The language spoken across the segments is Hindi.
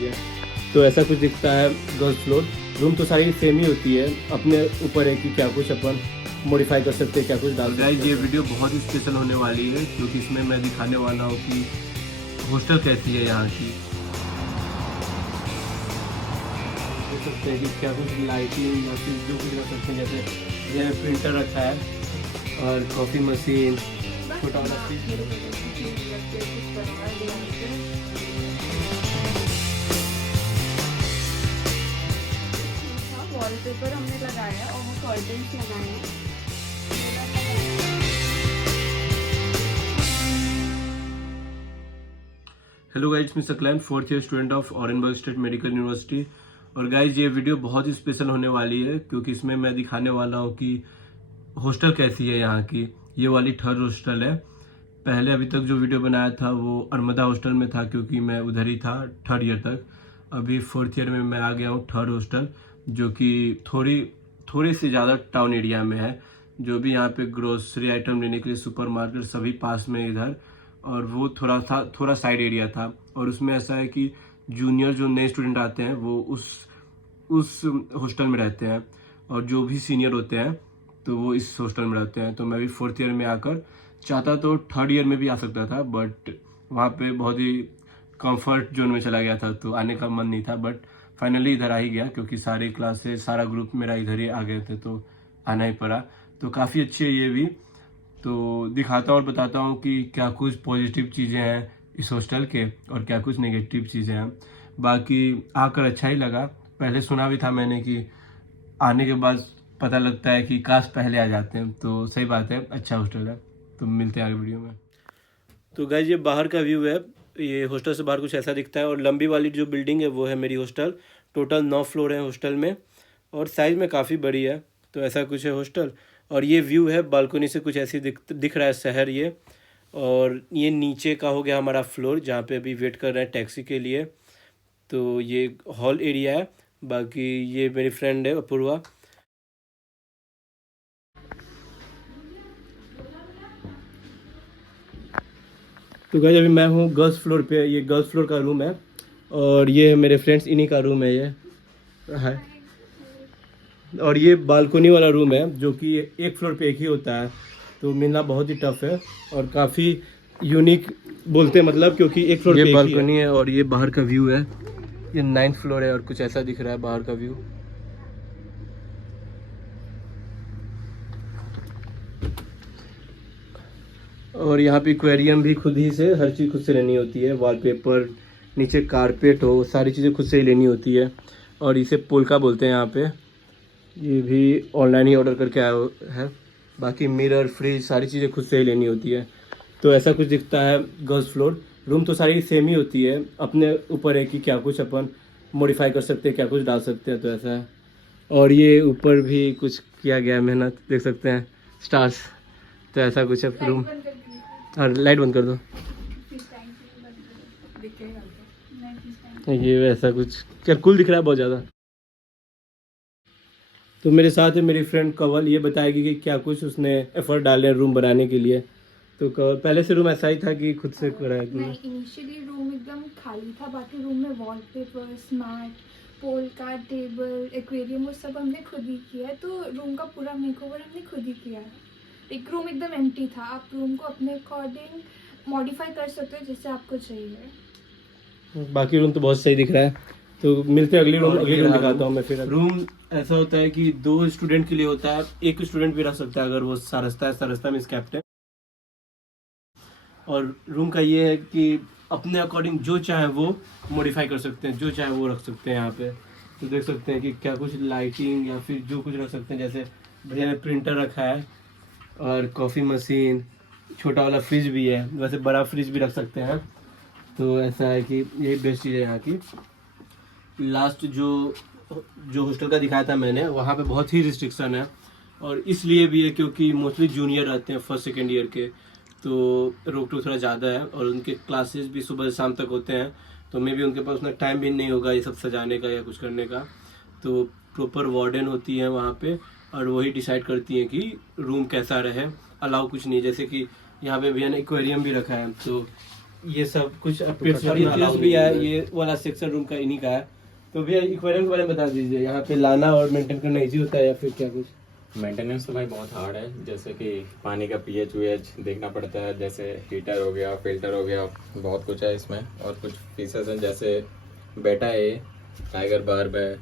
होती है। तो ऐसा कुछ दिखता है गर्ल्स फ्लोर। रूम तो सारी सेम ही होती है, अपने ऊपर है कि क्या कुछ अपन मॉडिफाई कर सकते हैं, क्या कुछ डाल सकते हैं। ये वीडियो बहुत ही स्पेशल होने वाली है क्योंकि इसमें मैं दिखाने वाला हूँ कि हॉस्टल कैसी है यहाँ की। देख सकते हैं कि क्या कुछ लाइटिंग या फिर जो कुछ रख सकते हैं, जैसे यहाँ प्रिंटर रखा है और कॉफ़ी मशीन, छोटा वाला वॉलपेपर हमने लगाया है और वो कर्टन्स लगाए हैं। हेलो गाइज, मिस्टर क्लैन, 4th year student of Orangeburg State Medical University. और गाइज ये वीडियो बहुत ही स्पेशल होने वाली है क्योंकि इसमें मैं दिखाने वाला हूँ कि हॉस्टल कैसी है यहाँ की। ये वाली 3rd हॉस्टल है। पहले अभी तक जो वीडियो बनाया था वो अरमदा हॉस्टल में था क्योंकि मैं उधर ही था 3rd ईयर तक। अभी 4th ईयर में मैं आ गया हूँ 3rd हॉस्टल, जो कि थोड़ी सी ज़्यादा टाउन एरिया में है। जो भी यहाँ पे ग्रोसरी आइटम लेने के लिए सुपरमार्केट सभी पास में इधर, और वो थोड़ा साइड एरिया था। और उसमें ऐसा है कि जूनियर जो नए स्टूडेंट आते हैं वो उस हॉस्टल में रहते हैं, और जो भी सीनियर होते हैं तो वो इस हॉस्टल में रहते हैं। तो मैं भी 4th ईयर में आकर चाहता तो 3rd ईयर में भी आ सकता था, बट वहाँ पे बहुत ही कंफर्ट जोन में चला गया था तो आने का मन नहीं था। बट फाइनली इधर आ ही गया क्योंकि सारे क्लासेस सारा ग्रुप मेरा इधर ही आ गए थे तो आना ही पड़ा। तो काफ़ी अच्छी है ये भी। तो दिखाता हूँ और बताता हूँ कि क्या कुछ पॉजिटिव चीज़ें हैं इस हॉस्टल के और क्या कुछ नेगेटिव चीज़ें हैं। बाकी आकर अच्छा ही लगा। पहले सुना भी था मैंने कि आने के बाद पता लगता है कि काश पहले आ जाते हैं, तो सही बात है, अच्छा हॉस्टल है। तो मिलते हैं आगे वीडियो में। तो गाइस ये बाहर का व्यू है। ये हॉस्टल से बाहर कुछ ऐसा दिखता है, और लंबी वाली जो बिल्डिंग है वो है मेरी हॉस्टल। टोटल 9 फ्लोर है हॉस्टल में और साइज़ में काफ़ी बड़ी है। तो ऐसा कुछ है हॉस्टल, और ये व्यू है बालकनी से कुछ ऐसी दिख रहा है शहर ये। और ये नीचे का हो गया हमारा फ्लोर जहाँ पे अभी वेट कर रहे हैं टैक्सी के लिए। तो ये हॉल एरिया है। बाकी ये मेरी फ्रेंड है अपूर्वा। तो गाइस अभी मैं हूँ गर्ल्स फ्लोर पे। ये गर्ल्स फ्लोर का रूम है और ये मेरे फ्रेंड्स, इन्हीं का रूम है ये है। और ये बालकनी वाला रूम है जो कि एक फ्लोर पे एक ही होता है, तो मिलना बहुत ही टफ है और काफ़ी यूनिक बोलते हैं, मतलब क्योंकि एक फ्लोर पे एक ही बालकनी है और ये बाहर का व्यू है। ये 9th फ्लोर है और कुछ ऐसा दिख रहा है बाहर का व्यू। और यहाँ पे एक्वेरियम भी खुद ही से, हर चीज़ खुद से लेनी होती है। वॉलपेपर, नीचे कारपेट हो, सारी चीज़ें खुद से ही लेनी होती है। और इसे पोल्का बोलते हैं यहाँ पे। ये भी ऑनलाइन ही ऑर्डर करके आया है। बाकी मिरर, फ्रिज, सारी चीज़ें खुद से ही लेनी होती है। तो ऐसा कुछ दिखता है गर्ल्स फ्लोर। रूम तो सारी सेम ही होती है, अपने ऊपर है कि क्या कुछ अपन मॉडिफाई कर सकते हैं, क्या कुछ डाल सकते हैं। तो ऐसा है। और ये ऊपर भी कुछ किया गया है, मेहनत देख सकते हैं, स्टार्स। तो ऐसा कुछ है रूम। और लाइट बंद कर दो। ये ऐसा कुछ क्या कूल दिख रहा है बहुत ज़्यादा। तो मेरे साथ है मेरी फ्रेंड कवल। ये बताएगी कि क्या कुछ उसने एफर्ट डाले हैं रूम बनाने के लिए। तो कवल, पहले से रूम ऐसा ही था कि खुद से कराया तुमने? नहीं, इनिशियली रूम एकदम खाली था। बाकी रूम में वॉलपेपर, मैट, पोल का टेबल, एक्वेरियम, वो सब हमने खुद ही किया है। तो रूम का पूरा मेकओवर हमने खुद ही किया है। एक रूम एकदम एम्प्टी था। आप रूम को अपने अकॉर्डिंग मॉडिफाई कर सकते हो जैसे आपको चाहिए। बाकी रूम तो बहुत सही दिख रहा है। तो मिलते हैं अगली रूम दिखाता हूँ मैं फिर। रूम ऐसा होता है कि 2 स्टूडेंट के लिए होता है, एक स्टूडेंट भी रह सकता है अगर वो सरस्ता में कैप्टन। और रूम का ये है कि अपने अकॉर्डिंग जो चाहे वो मॉडिफाई कर सकते हैं, जो चाहे वो रख सकते हैं यहाँ पे। तो देख सकते हैं कि क्या कुछ लाइटिंग या फिर जो कुछ रख सकते हैं, जैसे भैया ने प्रिंटर रखा है और कॉफ़ी मशीन, छोटा वाला फ्रिज भी है। वैसे बड़ा फ्रिज भी रख सकते हैं। तो ऐसा है कि यही बेस्ट चीज़ है यहाँ की। लास्ट जो हॉस्टल का दिखाया था मैंने, वहाँ पे बहुत ही रिस्ट्रिक्शन है, और इसलिए भी है क्योंकि मोस्टली जूनियर रहते हैं 1st 2nd ईयर के, तो रोक टोक थोड़ा ज़्यादा है। और उनके क्लासेस भी सुबह से शाम तक होते हैं, तो मे भी उनके पास उतना टाइम भी नहीं होगा ये सब सजाने का या कुछ करने का। तो प्रॉपर वार्डन होती है वहाँ पे, और वही डिसाइड करती हैं कि रूम कैसा रहे। अलाउ कुछ नहीं, जैसे कि यहाँ पे भैया ने एक्वेरियम भी रखा है, तो ये सब कुछ फर्नीचर्स भी है, ये वाला सेक्शन रूम का इन्हीं का है। तो भैया एक्वेरियम के बारे में बता दीजिए, यहाँ पे लाना और मेंटेन करना इजी होता है या फिर क्या कुछ? मेंटेनेंस तो भाई बहुत हार्ड है, जैसे कि पानी का पीएच वीएच देखना पड़ता है, जैसे हीटर हो गया, फिल्टर हो गया, बहुत कुछ है इसमें। और कुछ फीचर्स हैं, जैसे बेटा है, टाइगर बार्ब है,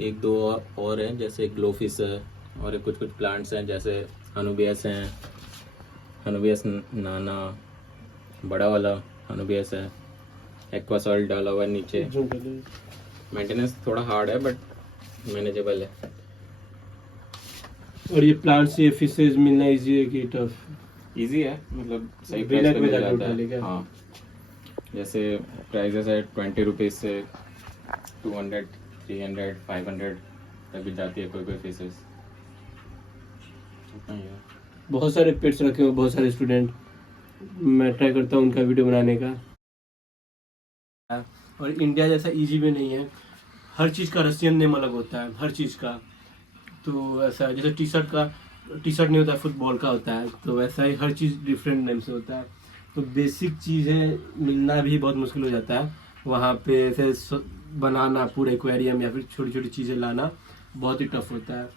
एक दो और हैं जैसे ग्लो फिश है, और कुछ कुछ प्लांट्स हैं जैसे अनुबियस हैं, अनुबियस नाना, बड़ा वाला अनुबियस है, एक्वा सॉल्ट डाला हुआ है नीचे। मेंटेनेंस थोड़ा हार्ड है बट मैनेजेबल है। और ये प्लांट्स, ये फिशेज मिलना इजी है कि टफ? इजी है, मतलब सही बिना प्राइस पे मिल जाके जाता उठा ले है। क्या? हाँ, जैसे प्राइजेस है 20 रुपीज़ से 200, 300, 500 तक भी जाती है कोई कोई फिशेस। बहुत सारे पेट्स रखे हुए, बहुत सारे स्टूडेंट। मैं ट्राई करता हूँ उनका वीडियो बनाने का। और इंडिया जैसा इजी भी नहीं है, हर चीज़ का रशियन नेम अलग होता है, हर चीज़ का। तो ऐसा जैसे टी शर्ट नहीं होता है, फुटबॉल का होता है, तो वैसा ही हर चीज़ डिफरेंट नेम से होता है। तो बेसिक चीज़ें मिलना भी बहुत मुश्किल हो जाता है वहाँ पे। ऐसे बनाना पूरे एक्वेरियम या फिर छोटी छोटी चीज़ें लाना बहुत ही टफ होता है।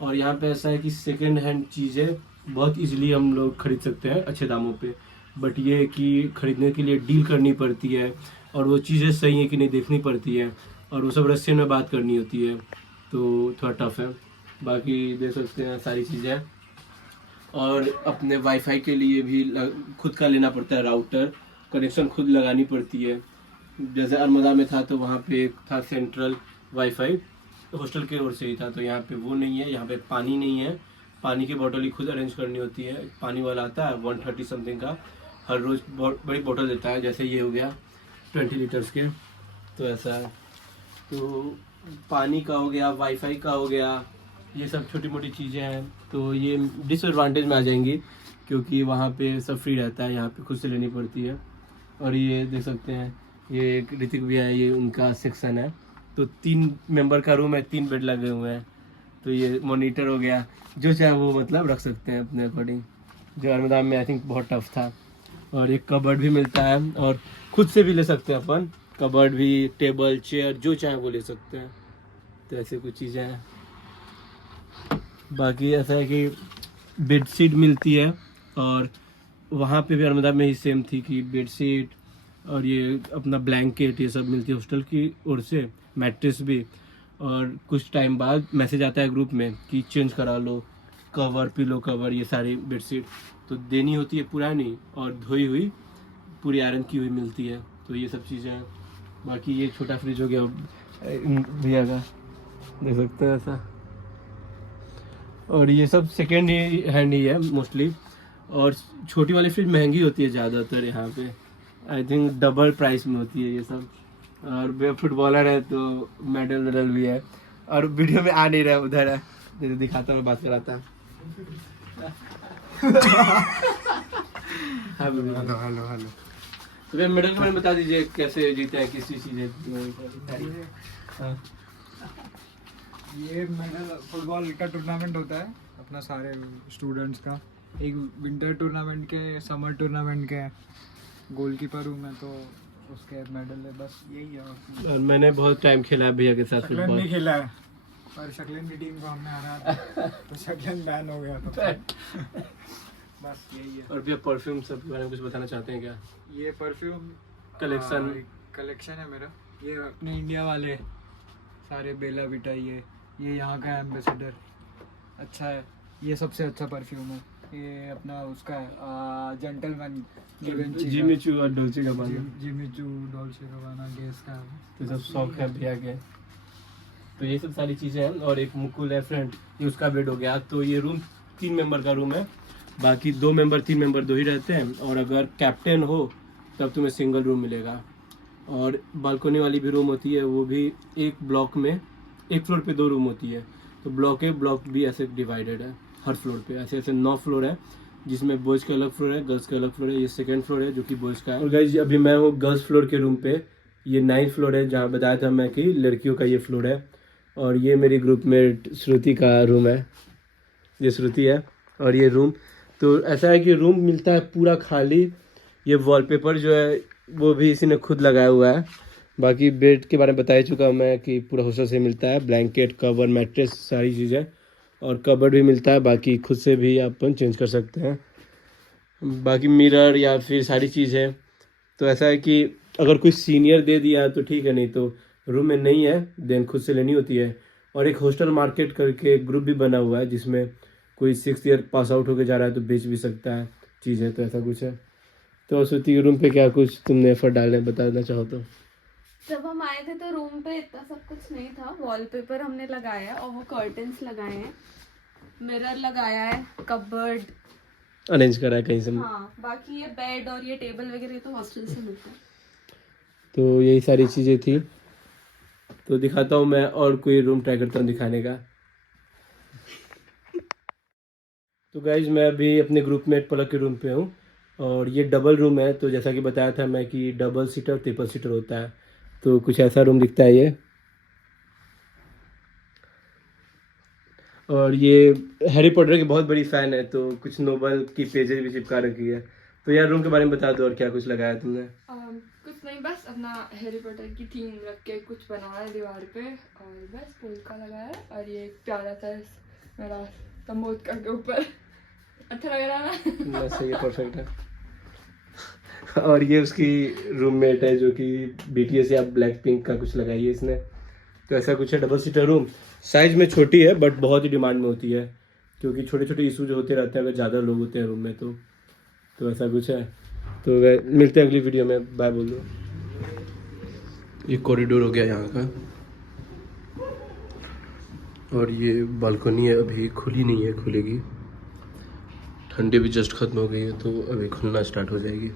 और यहाँ पे ऐसा है कि सेकेंड हैंड चीज़ें बहुत इजीली हम लोग खरीद सकते हैं अच्छे दामों पे, बट ये है कि खरीदने के लिए डील करनी पड़ती है, और वो चीज़ें सही है कि नहीं देखनी पड़ती है, और वो सब रशियन में बात करनी होती है, तो थोड़ा टफ है। बाकी देख सकते हैं सारी चीज़ें। और अपने वाईफाई के लिए भी खुद का लेना पड़ता है, राउटर कनेक्शन खुद लगानी पड़ती है। जैसे अरमदा में था तो वहाँ पे एक था सेंट्रल वाईफाई, हॉस्टल की ओर से ही था, तो यहाँ पे वो नहीं है। यहाँ पे पानी नहीं है, पानी की बोतल ही खुद अरेंज करनी होती है। पानी वाला आता है 130 समथिंग का, हर रोज़ बड़ी बोतल देता है, जैसे ये हो गया 20 लीटर्स के, तो ऐसा है। तो पानी का हो गया, वाईफाई का हो गया, ये सब छोटी मोटी चीज़ें हैं। तो ये डिसएडवांटेज में आ जाएंगी क्योंकि वहाँ पे सब फ्री रहता है, यहाँ पे खुद से लेनी पड़ती है। और ये देख सकते हैं, ये एक ऋतिक भी है, ये उनका सेक्शन है। तो 3 मेंबर का रूम है, 3 बेड लगे हुए हैं। तो ये मॉनिटर हो गया, जो चाहे वो मतलब रख सकते हैं अपने अकॉर्डिंग, जो अरमदा में आई थिंक बहुत टफ था। और एक कबर्ड भी मिलता है, और खुद से भी ले सकते हैं अपन, कबर्ड भी, टेबल चेयर जो चाहे वो ले सकते हैं। तो ऐसे कुछ चीज़ें हैं। बाकी ऐसा है कि बेडशीट मिलती है, और वहाँ पे भी अरमदा में ही सेम थी कि बेडशीट और ये अपना ब्लैंकेट ये सब मिलती है हॉस्टल की ओर से, मैट्रेस भी। और कुछ टाइम बाद मैसेज आता है ग्रुप में कि चेंज करा लो कवर, पिलो कवर, ये सारी बेडशीट तो देनी होती है पुरानी, और धोई हुई पूरी आयरन की हुई मिलती है। तो ये सब चीज़ें हैं। बाकी ये छोटा फ्रिज हो गया भैया का, देख सकते हैं ऐसा। और ये सब सेकेंड हैंड ही है मोस्टली, और छोटी वाली फ्रिज महंगी होती है ज़्यादातर यहाँ पे, आई थिंक डबल प्राइस में होती है ये सब। और वे फुटबॉलर है तो मेडल वेडल भी है, और वीडियो में आ नहीं रहा है, उधर है, जैसे दिखाता हूँ, बात कराता है। Hello hello. तो फिर मेडल के बारे में बता दीजिए, कैसे जीते हैं, किस चीज़ ये मेडल फुटबॉल का टूर्नामेंट होता है अपना सारे स्टूडेंट्स का, एक विंटर टूर्नामेंट के, समर टूर्नामेंट के। गोलकीपर हूँ मैं, तो उसके मेडल है, बस यही है। और मैंने बहुत टाइम खेला है भैया के साथ शक्लन फुटबॉल। नहीं खेला है, पर शक्लन की टीम को हमने हरा था, तो शक्लन बैन हो गया था। बस यही है। और भैया परफ्यूम सब के बारे में कुछ बताना चाहते हैं क्या? ये परफ्यूम कलेक्शन है मेरा, ये अपने इंडिया वाले सारे, बेला विटा, ये यहाँ का एम्बेसडर, अच्छा है, ये सबसे अच्छा परफ्यूम है। ये अपना उसका है जेंटलमैन जिमी चू और डोल्चे गाबाना, जिमी चू, डॉल्चे गाबाना, गेस का, तो सब शौक है भैया के। तो ये सब सारी चीज़ें हैं। और एक मुकुल है फ्रेंड, ये उसका बेड हो गया। तो ये रूम 3 मेंबर का रूम है, बाकी 2 मेंबर 3 मेंबर 2 ही रहते हैं। और अगर कैप्टन हो तब तुम्हें सिंगल रूम मिलेगा। और बालकोनी वाली भी रूम होती है, वो भी एक ब्लॉक में, एक फ्लोर पे 2 रूम होती है। तो ब्लॉक भी ऐसे डिवाइडेड है, हर फ्लोर पे ऐसे 9 फ्लोर है, जिसमें बॉयज़ का अलग फ्लोर है, गर्ल्स का अलग फ्लोर है। ये सेकंड फ्लोर है जो कि बॉयज़ का है। और गाइस अभी मैं हूँ गर्ल्स फ्लोर के रूम पे, ये 9th फ्लोर है, जहाँ बताया था मैं कि लड़कियों का ये फ्लोर है। और ये मेरी ग्रुप में श्रुति का रूम है, ये श्रुति है। और ये रूम तो ऐसा है कि रूम मिलता है पूरा खाली, ये वॉलपेपर जो है वो भी इसी ने खुद लगाया हुआ है। बाकी बेड के बारे में बता ही चुका हूँ मैं कि पूरा हॉस्टल से मिलता है, ब्लैंकेट, कवर, मैट्रेस, सारी चीज़ें, और कबर्ड भी मिलता है। बाकी खुद से भी आप चेंज कर सकते हैं। बाकी मिरर या फिर सारी चीज़ें, तो ऐसा है कि अगर कोई सीनियर दे दिया तो ठीक है, नहीं तो रूम में नहीं है देन खुद से लेनी होती है। और एक हॉस्टल मार्केट करके ग्रुप भी बना हुआ है जिसमें कोई 6th ईयर पास आउट होकर जा रहा है तो बेच भी सकता है चीज़ें, तो ऐसा कुछ है। तो श्रुति, रूम पे क्या कुछ तुमने एफर्ट डालने बताना चाहो तो? जब हम आए थे तो रूम पे इतना सब कुछ नहीं था। वॉलपेपर हमने लगाया और वो कर्टन्स लगाए हैं, मिरर लगाया है, कबर्ड अरेंज करा है कहीं से। हाँ, बाकी ये बेड और ये टेबल वगैरह तो हॉस्टल से मिलता है। तो यही सारी चीज़ें थी। तो दिखाता हूँ मैं और कोई रूम ट्राई करता हूँ दिखाने का। तो गाइज मैं अभी अपने ग्रुप में पलक के रूम पे हूँ और ये डबल रूम है। तो जैसा कि बताया था मैं कि डबल सीटर, ट्रिपल सीटर होता है, तो कुछ ऐसा रूम दिखता है ये। और ये हैरी पॉटर की बहुत बड़ी फ़ैन है तो कुछ नोवेल की पेजेस भी चिपका रखी है। तो यार रूम के बारे में बता दो और क्या कुछ लगाया तुमने? कुछ नहीं, बस अपना हैरी पॉटर की थीम रख के कुछ बनाया है दीवार पे और बस पोल्का लगाया है। और ये प्यारा सा मेरा तंबोतका के ऊपर अच्छा लग रहा है ना? बस ये परफेक्ट है। और ये उसकी रूममेट है जो कि BTS या ब्लैक पिंक का कुछ लगाई है इसने। तो ऐसा कुछ है। डबल सीटर रूम साइज में छोटी है बट बहुत ही डिमांड में होती है क्योंकि छोटे छोटे इशू जो होते रहते हैं अगर ज़्यादा लोग होते हैं रूम में। तो ऐसा कुछ है। तो मिलते हैं अगली वीडियो में, बाय बोल दो। ये कॉरिडोर हो गया यहाँ का और ये बालकनी है, अभी खुली नहीं है, खुलेगी। ठंडी भी जस्ट खत्म हो गई है तो अभी खुलना स्टार्ट हो जाएगी।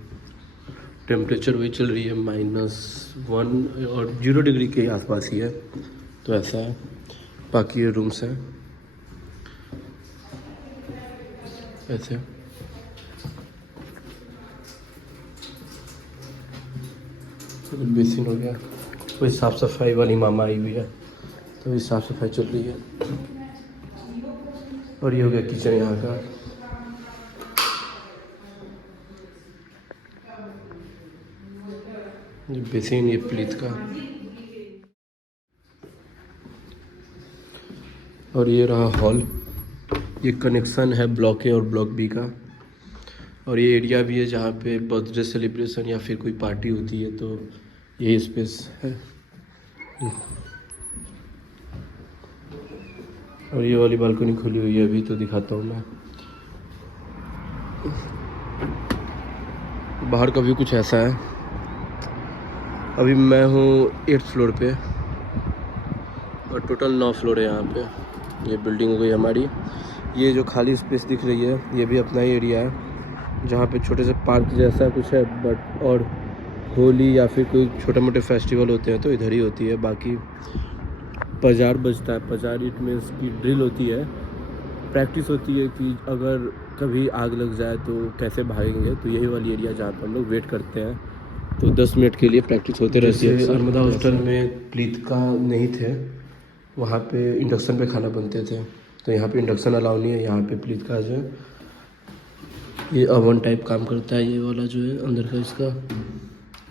टेम्परेचर वही चल रही है -1 और 0 डिग्री के आसपास ही है। तो ऐसा है। बाकी ये रूम्स हैं ऐसे। बेसिन हो गया, कोई साफ़ सफाई वाली मामा आई हुई है तो ये साफ़ सफाई चल रही है। और ये हो गया किचन यहाँ का। ये बेसिन, ये प्लीत का। और ये रहा हॉल। ये कनेक्शन है ब्लॉक A और ब्लॉक B का। और ये एरिया भी है जहाँ पे बर्थडे सेलिब्रेशन या फिर कोई पार्टी होती है तो यही स्पेस है। और ये वाली बालकनी खुली हुई है अभी, तो दिखाता हूँ मैं। बाहर का व्यू कुछ ऐसा है। अभी मैं हूँ 8th फ्लोर पे और टोटल 9 फ्लोर है यहाँ पे। ये बिल्डिंग हो गई हमारी। ये जो खाली स्पेस दिख रही है ये भी अपना ही एरिया है जहाँ पे छोटे से पार्क जैसा कुछ है। बट और होली या फिर कोई छोटे मोटे फेस्टिवल होते हैं तो इधर ही होती है। बाकी पजार बजता है। पजार इट मीन्स की ड्रिल होती है, प्रैक्टिस होती है कि अगर कभी आग लग जाए तो कैसे भागेंगे। तो यही वाली एरिया जहाँ पर हम लोग वेट करते हैं तो 10 मिनट के लिए प्रैक्टिस होते रहती है। नर्मदा हॉस्टल में प्लीत का नहीं थे, वहाँ पे इंडक्शन पे खाना बनते थे तो यहाँ पे इंडक्शन अलाउ नहीं है। यहाँ पे प्लीत का जो है ये ओवन टाइप काम करता है, ये वाला जो है अंदर का इसका।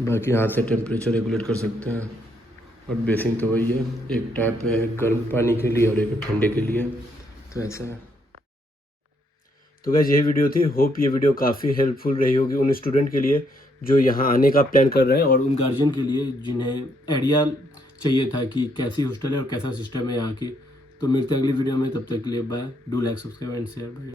बाकी यहाँ से टेम्परेचर रेगुलेट कर सकते हैं। और बेसिन तो वही है, एक टैप है गर्म पानी के लिए और एक ठंडे के लिए। तो ऐसा है। तो गाइस यही वीडियो थी। होप ये वीडियो काफ़ी हेल्पफुल रही होगी उन स्टूडेंट के लिए जो यहाँ आने का प्लान कर रहे हैं और उन गार्जियन के लिए जिन्हें आइडिया चाहिए था कि कैसी हॉस्टल है और कैसा सिस्टम है यहाँ की। तो मिलते हैं अगली वीडियो में, तब तक के लिए bye. Do like, subscribe and share.